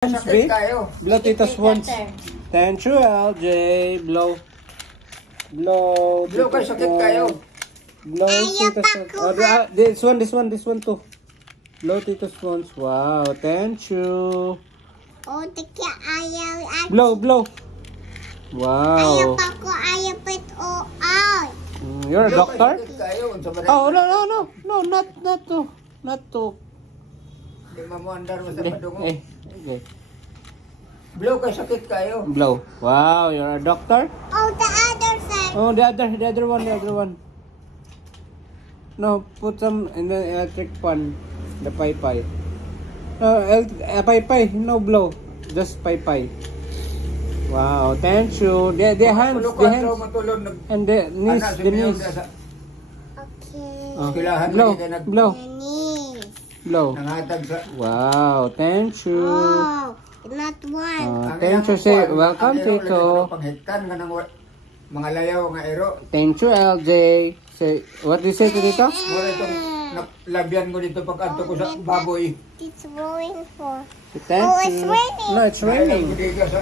Sakit tayo. Blow Titos once. Thank you, LJ. Blow. Blow. Blow kayo, sakit kayo. Blow Titos once. This one too. Blow Titos once. Wow, thank you. Oh, tikya ayaw. Blow. Wow. Ayaw pa ko, ayaw pit o ay. You're a doctor? Sakit kayo. Oh, no, not to. Di mamuandar mo sa padungo. Okay. Blow kayo, sakit kayo. Blow. Wow, you're a doctor? Oh, the other side. Oh, the other one. No, put some in the electric fan. The pie. Pie. No blow. Just pie. Wow, thank you. The hands. And the knees. Okay. Blow. Knees. Blow. Nangatag sa... Wow, thank you. Oh, not one. Thank you, say welcome, Tito. Panghektan ka ng mga layaw nga ero. Thank you, LJ. Say, what do you say to Tito? Mura itong labyan ko dito pag-anto ko sa baboy. It's going for. Thank Oh, you. it's raining. No, it's raining. Dahil ang sa